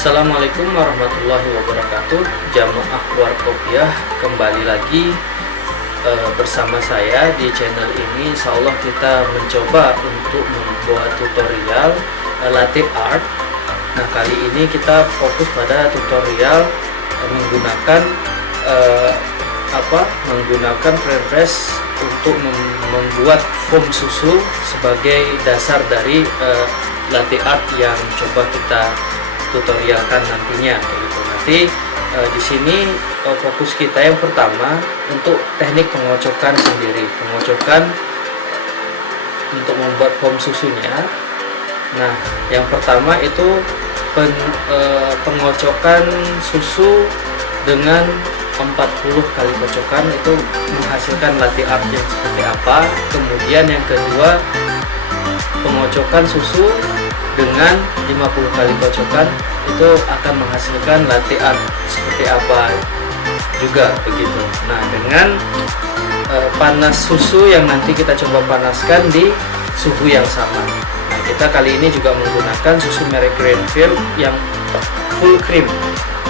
Assalamualaikum warahmatullahi wabarakatuh. Jamaah Warkopiah, kembali lagi bersama saya di channel ini. Insya Allah kita mencoba untuk membuat tutorial latte art. Nah, kali ini kita fokus pada tutorial menggunakan menggunakan French press untuk membuat foam susu sebagai dasar dari latte art yang coba kita tutorialkan nantinya gitu. Nanti di sini fokus kita yang pertama untuk teknik pengocokan sendiri, pengocokan untuk membuat foam susunya. Nah, yang pertama itu pengocokan susu dengan 40 kali kocokan itu menghasilkan latte art yang seperti apa. Kemudian yang kedua, pengocokan susu dengan 50 kali kocokan itu akan menghasilkan latte art seperti apa juga begitu. Nah, dengan panas susu yang nanti kita coba panaskan di suhu yang sama. Nah, kita kali ini juga menggunakan susu merek Greenfield yang full cream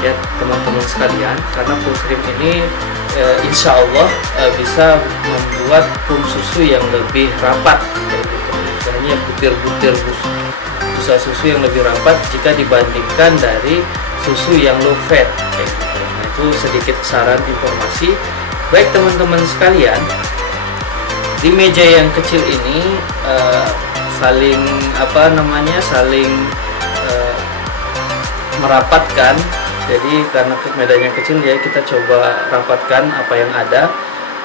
ya teman-teman sekalian, karena full cream ini insya Allah bisa membuat foam susu yang lebih rapat kayak gitu. Hanya butir-butir busa susu yang lebih rapat jika dibandingkan dari susu yang low fat kayak gitu. Nah, itu sedikit saran informasi. Baik teman-teman sekalian, di meja yang kecil ini saling merapatkan. Jadi karena medanya kecil ya, kita coba rapatkan apa yang ada.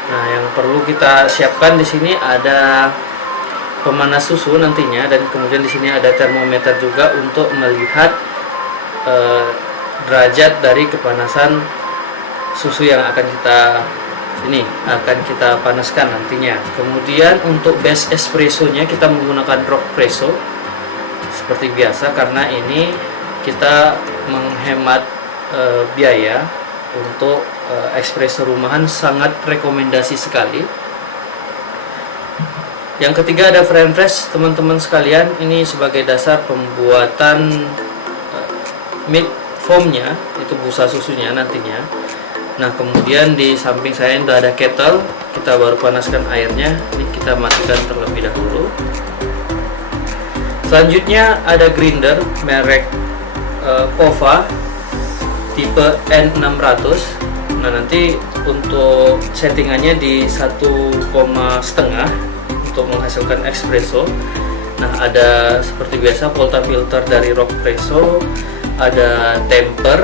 Nah, yang perlu kita siapkan di sini ada pemanas susu nantinya, dan kemudian di sini ada termometer juga untuk melihat derajat dari kepanasan susu yang akan kita panaskan nantinya. Kemudian untuk base espressonya kita menggunakan rock presso seperti biasa, karena ini kita menghemat biaya untuk espresso rumahan, sangat rekomendasi sekali. Yang ketiga ada French press teman-teman sekalian, ini sebagai dasar pembuatan milk foamnya, itu busa susunya nantinya. Nah, kemudian di samping saya itu ada kettle, kita baru panaskan airnya. Ini kita matikan terlebih dahulu. Selanjutnya ada grinder merek Kova tipe N600. Nah, nanti untuk settingannya di 1,5 untuk menghasilkan espresso. Nah, ada seperti biasa portafilter dari rock presso, ada temper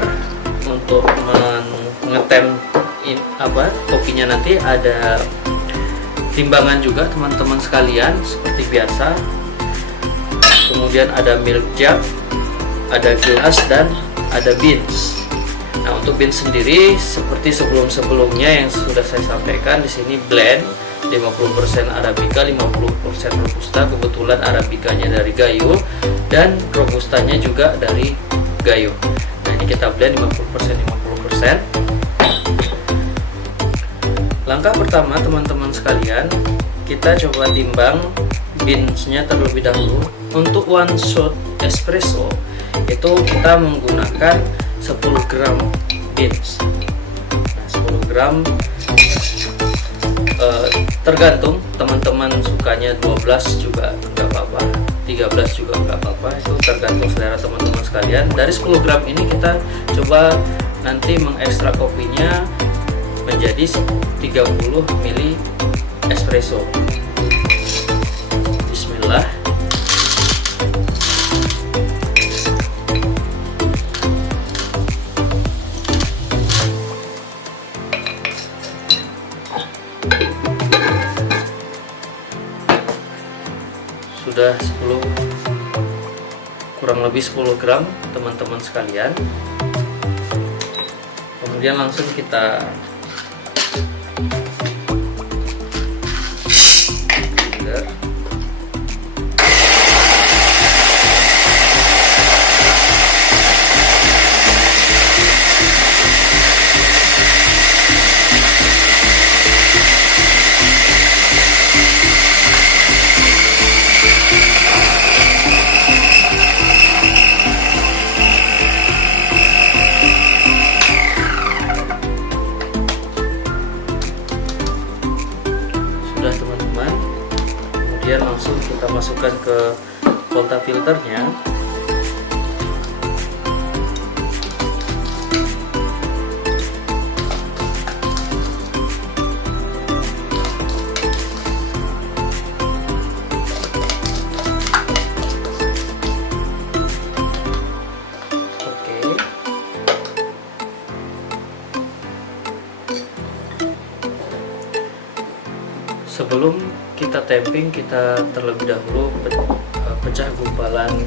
untuk mengetem kopinya, nanti ada timbangan juga teman-teman sekalian seperti biasa. Kemudian ada milk jug, ada gelas, dan ada beans. Nah, untuk beans sendiri seperti sebelum-sebelumnya yang sudah saya sampaikan, di sini blend 50% Arabica, 50% Robusta. Kebetulan Arabicanya dari Gayo dan Robustanya juga dari Gayo. Nah, ini kita blend 50%. Langkah pertama teman-teman sekalian, kita coba timbang beansnya terlebih dahulu. Untuk one shot espresso itu kita menggunakan 10 gram beans. Nah, 10 gram tergantung teman-teman sukanya 12 juga nggak apa-apa, 13 juga nggak apa-apa, itu tergantung selera teman-teman sekalian. Dari 10 gram ini kita coba nanti mengekstrak kopinya menjadi 30 ml espresso. Bismillah. Sudah kurang lebih 10 gram teman-teman sekalian. Kemudian langsung kita blender. kemudian langsung kita masukkan ke volta filternya. Sebelum kita tamping, kita terlebih dahulu pecah gumpalan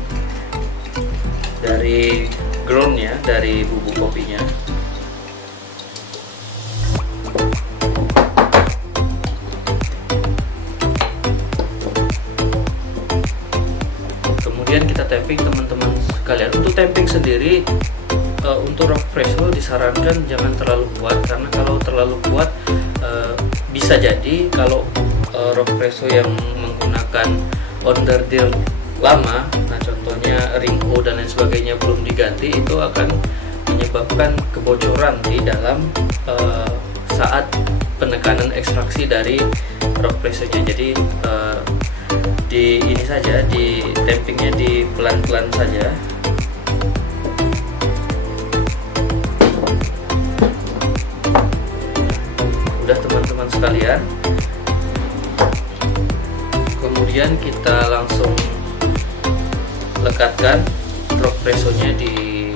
dari groundnya, dari bubuk kopinya. Kemudian kita tamping, teman-teman sekalian. Untuk tamping sendiri, untuk rock presso disarankan jangan terlalu kuat, karena kalau terlalu kuat bisa jadi kalau rock presso yang menggunakan onderdeal lama, nah contohnya ring O dan lain sebagainya belum diganti, itu akan menyebabkan kebocoran di dalam saat penekanan ekstraksi dari rock pressonya. Jadi di ini saja, di tampingnya di pelan-pelan saja. Udah teman-teman sekalian, kemudian kita langsung lekatkan rock pressonya di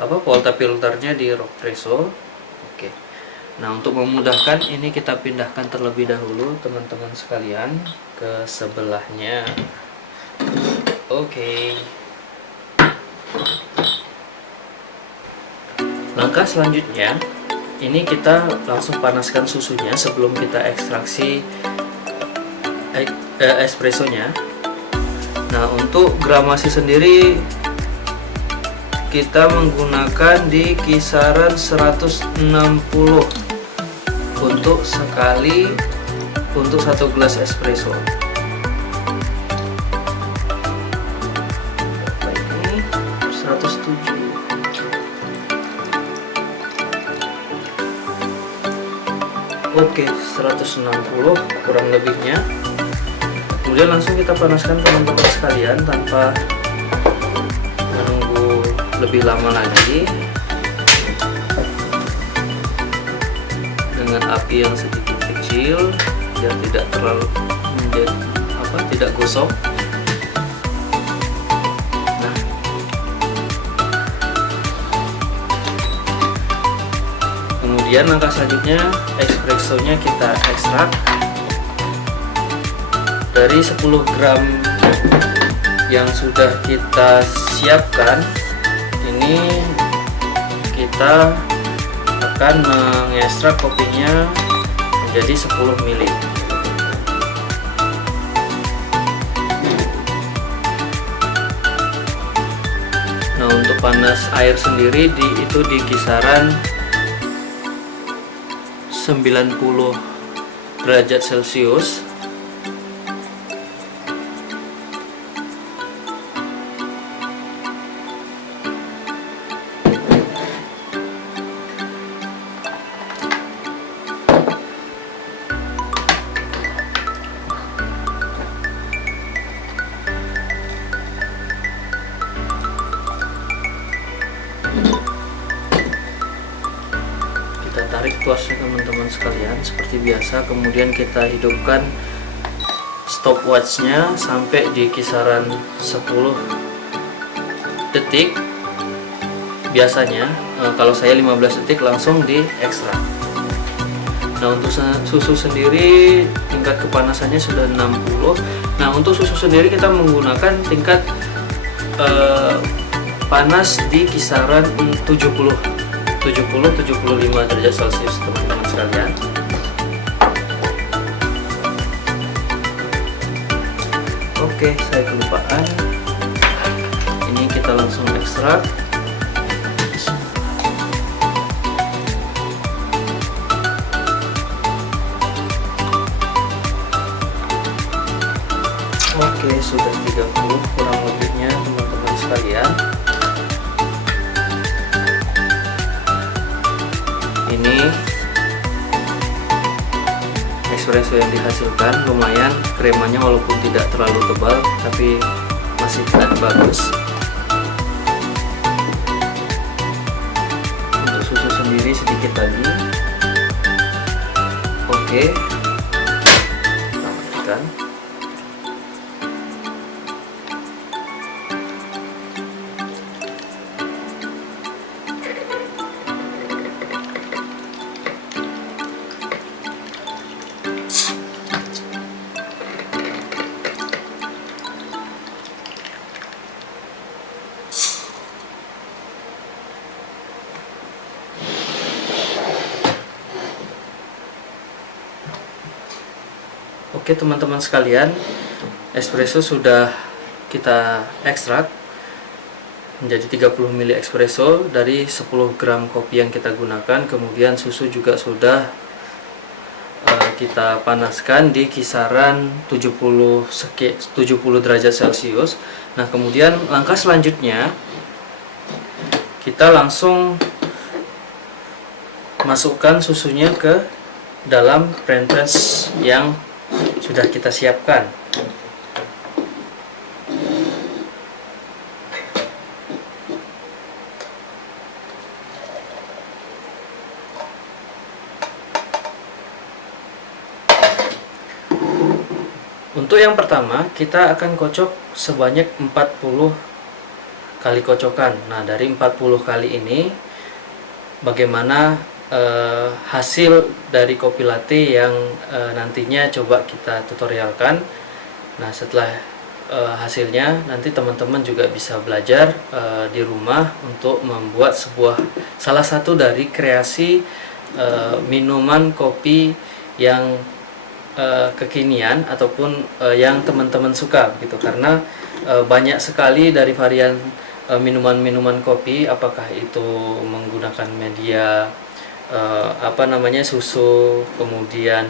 volta filternya di rock presso. Oke. Nah, untuk memudahkan ini kita pindahkan terlebih dahulu teman-teman sekalian ke sebelahnya. Oke. Langkah selanjutnya, ini kita langsung panaskan susunya sebelum kita ekstraksi espressonya. Nah, untuk gramasi sendiri kita menggunakan di kisaran 160 untuk sekali, untuk 1 gelas espresso. Ini 107. Oke, 160 kurang lebihnya. Kemudian langsung kita panaskan teman-teman sekalian tanpa menunggu lebih lama lagi, dengan api yang sedikit kecil biar tidak terlalu tidak gosong. Nah, kemudian langkah selanjutnya, espressonya kita ekstrak dari 10 gram yang sudah kita siapkan. Ini kita akan mengekstrak kopinya menjadi 10 ml. Nah, untuk panas air sendiri itu di kisaran 90 derajat Celcius. Kita tarik tuasnya teman-teman sekalian seperti biasa, kemudian kita hidupkan stopwatchnya sampai di kisaran 10 detik. Biasanya kalau saya 15 detik langsung diekstrak. Nah, untuk susu sendiri tingkat kepanasannya sudah 60. Nah, untuk susu sendiri kita menggunakan tingkat panas di kisaran 70-75 derajat Celcius teman-teman sekalian. Oke, saya kelupaan. Ini kita langsung ekstrak. Oke, sudah 30 kurang lebihnya teman-teman sekalian. Ini espresso yang dihasilkan. Lumayan kremanya walaupun tidak terlalu tebal, tapi masih tetap bagus. Untuk susu sendiri sedikit lagi. Oke, tambahkan. Oke teman-teman sekalian, espresso sudah kita ekstrak menjadi 30 ml espresso dari 10 gram kopi yang kita gunakan. Kemudian susu juga sudah kita panaskan di kisaran 70 derajat Celcius. Nah, kemudian langkah selanjutnya kita langsung masukkan susunya ke dalam French press yang sudah kita siapkan. Untuk yang pertama, kita akan kocok sebanyak 40 kali kocokan. Nah, dari 40 kali ini bagaimana hasil dari kopi latte yang nantinya coba kita tutorialkan. Nah, setelah hasilnya nanti teman-teman juga bisa belajar di rumah untuk membuat salah satu dari kreasi minuman kopi yang kekinian ataupun yang teman-teman suka gitu. Karena banyak sekali dari varian minuman-minuman kopi, apakah itu menggunakan media susu, kemudian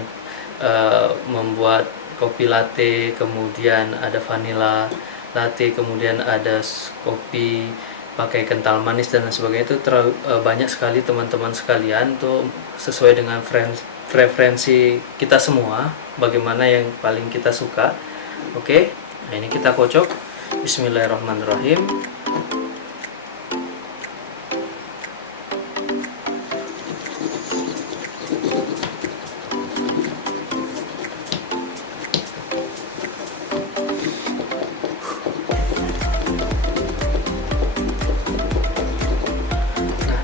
membuat kopi latte, kemudian ada vanilla latte, kemudian ada kopi pakai kental manis dan sebagainya. Itu banyak sekali teman-teman sekalian, tuh sesuai dengan preferensi kita semua, bagaimana yang paling kita suka. Oke, nah ini kita kocok. Bismillahirrahmanirrahim.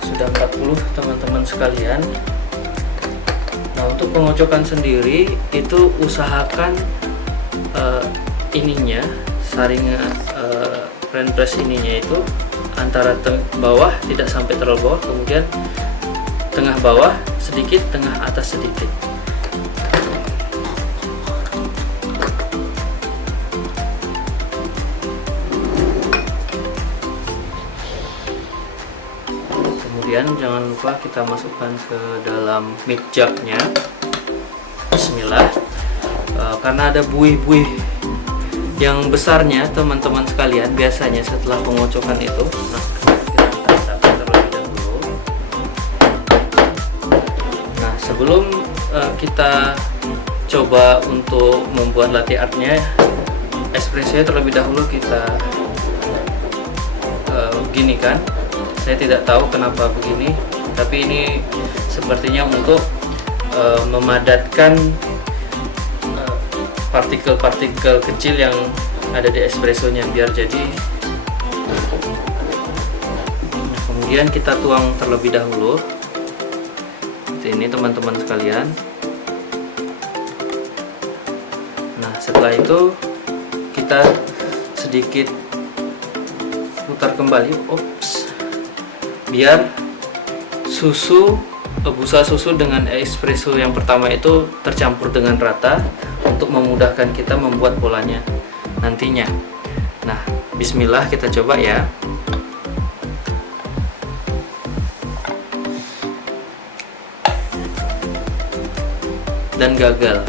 Sudah 40 teman-teman sekalian. Nah, untuk pengocokan sendiri itu usahakan ininya, saringan French press ininya itu antara bawah tidak sampai terlalu bawah, kemudian tengah bawah sedikit, tengah atas sedikit. Kemudian jangan lupa kita masukkan ke dalam mix jugnya. Bismillah. Karena ada buih-buih yang besarnya teman-teman sekalian biasanya setelah pengocokan itu. Nah, kita tancapkan terlebih dahulu. Nah, sebelum kita coba untuk membuat latte artnya, espresso terlebih dahulu kita gini kan. Saya tidak tahu kenapa begini, tapi ini sepertinya untuk memadatkan partikel-partikel kecil yang ada di espressonya biar jadi. Nah, kemudian kita tuang terlebih dahulu. Seperti ini teman-teman sekalian. Nah, setelah itu kita sedikit putar kembali. Biar busa susu dengan espresso yang pertama itu tercampur dengan rata untuk memudahkan kita membuat polanya nantinya. Nah, bismillah, kita coba ya. Dan gagal.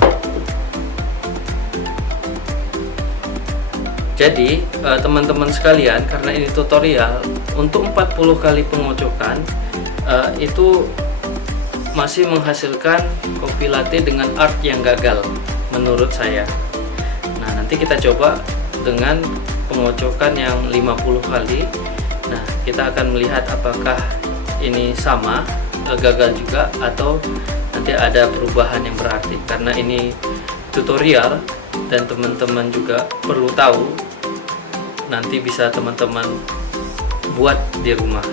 Jadi teman-teman sekalian, karena ini tutorial, untuk 40 kali pengocokan itu masih menghasilkan kopi latte dengan art yang gagal menurut saya. Nah, nanti kita coba dengan pengocokan yang 50 kali. Nah, kita akan melihat apakah ini sama, gagal juga, atau nanti ada perubahan yang berarti. Karena ini tutorial dan teman-teman juga perlu tahu, nanti bisa teman-teman buat di rumah.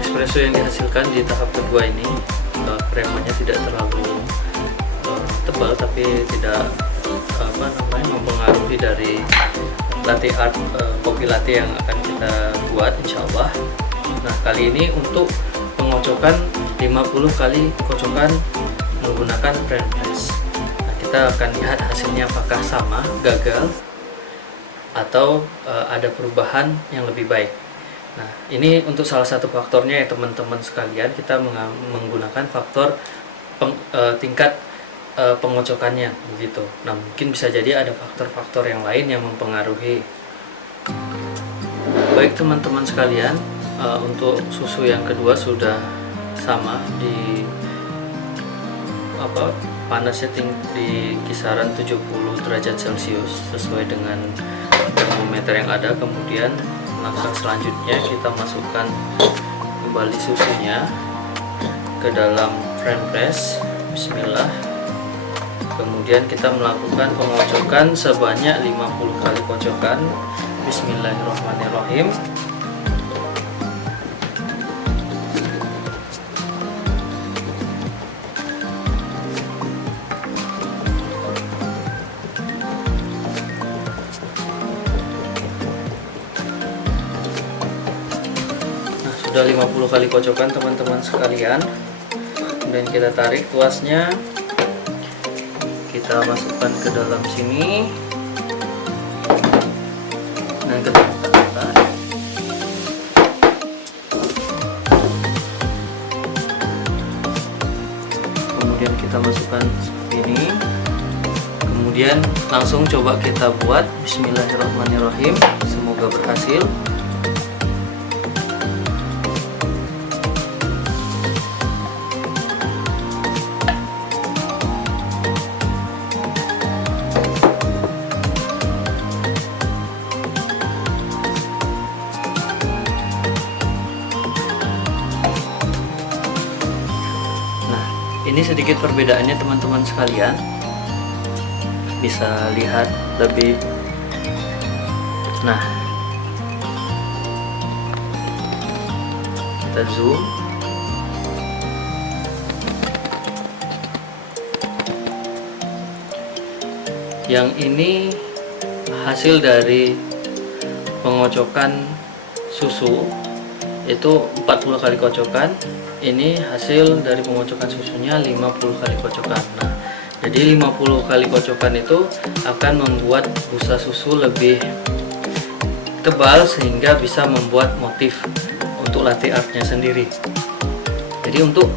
Espresso yang dihasilkan di tahap kedua ini, kremanya tidak terlalu tebal, tapi tidak mempengaruhi dari latte art, kopi latte yang akan kita buat insya Allah. Nah, kali ini untuk pengocokan 50 kali kocokan menggunakan French press. Nah, kita akan lihat hasilnya apakah sama, gagal, atau ada perubahan yang lebih baik. Nah, ini untuk salah satu faktornya ya teman-teman sekalian, kita menggunakan faktor tingkat pengocokannya begitu. Nah, mungkin bisa jadi ada faktor-faktor yang lain yang mempengaruhi. Baik teman-teman sekalian, untuk susu yang kedua sudah sama di panasnya di kisaran 70 derajat Celcius sesuai dengan termometer yang ada. Kemudian langkah selanjutnya kita masukkan kembali susunya ke dalam French press. Bismillah. Kemudian kita melakukan pengocokan sebanyak 50 kali kocokan. Bismillahirrahmanirrahim. Sudah 50 kali kocokan teman-teman sekalian. Kemudian kita tarik tuasnya, kita masukkan ke dalam sini, dan kita tekan. Kemudian kita masukkan seperti ini. Kemudian langsung coba kita buat. Bismillahirrahmanirrahim. Semoga berhasil. Ini sedikit perbedaannya teman-teman sekalian, bisa lihat lebih. Nah, kita zoom. Yang ini hasil dari pengocokan susu, itu 40 kali kocokan. Ini hasil dari pengocokan susunya 50 kali kocokan. Nah, jadi 50 kali kocokan itu akan membuat busa susu lebih tebal sehingga bisa membuat motif untuk latte artnya sendiri. Jadi untuk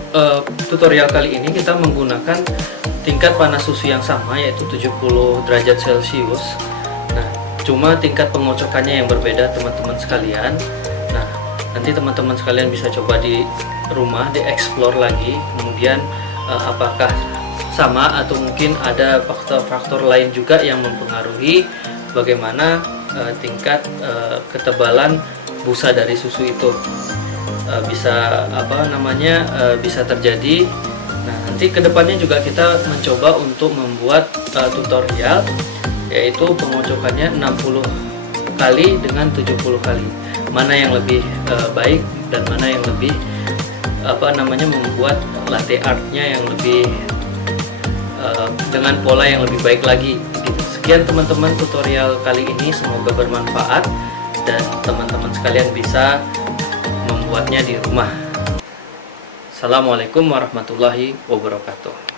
tutorial kali ini kita menggunakan tingkat panas susu yang sama, yaitu 70 derajat Celcius. Nah, cuma tingkat pengocokannya yang berbeda teman-teman sekalian. Nah, nanti teman-teman sekalian bisa coba di rumah, dieksplor lagi, kemudian apakah sama atau mungkin ada faktor-faktor lain juga yang mempengaruhi bagaimana tingkat ketebalan busa dari susu itu bisa bisa terjadi. Nah, nanti kedepannya juga kita mencoba untuk membuat tutorial, yaitu pengocokannya 60 kali dengan 70 kali, mana yang lebih baik dan mana yang lebih membuat latte artnya yang lebih dengan pola yang lebih baik lagi gitu. Sekian teman-teman tutorial kali ini, semoga bermanfaat dan teman-teman sekalian bisa membuatnya di rumah. Assalamualaikum warahmatullahi wabarakatuh.